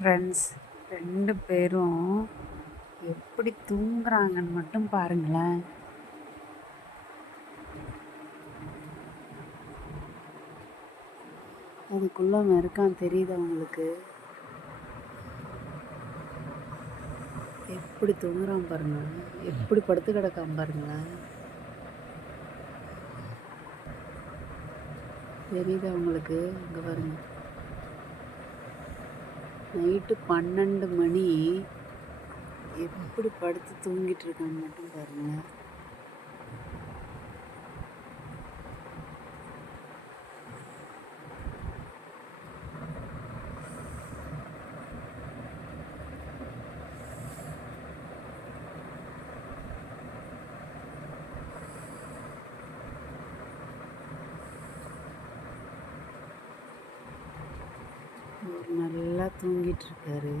Friends 2 பேரும் எப்படி தூங்குறாங்கன்னு மட்டும் பாருங்களேன். அதுக்குள்ள அவன் இருக்கான் தெரியுதா உங்களுக்கு? எப்படி தூங்குறான் பாருங்க, எப்படி படுத்து கிடக்கான் பாருங்களேன். தெரியுதா உங்களுக்கு? அங்கே பாருங்க, நைட்டு 12 மணி, எப்படி படுத்து தூங்கிட்டு இருக்கான்னு மட்டும் பாருங்களேன். அவர் நல்லா தூங்கிட்டு இருக்காரு.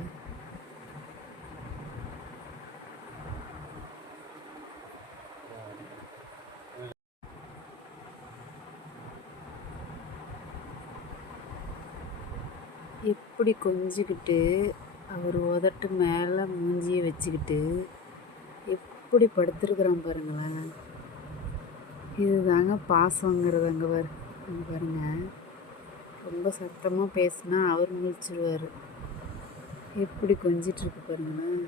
எப்படி கொஞ்சிக்கிட்டு அவர் உதட்டு மேலே மூஞ்சியை வச்சுக்கிட்டு எப்படி படுத்துருக்குறான் பாருங்களேன். இதுதாங்க பாசங்கிறது. அங்கே பாருங்க, ரொம்ப சத்தமாக பேசினா அவர் முழிச்சிருவார். எப்படி கொஞ்சிட்ருக்கு பாருங்களேன்.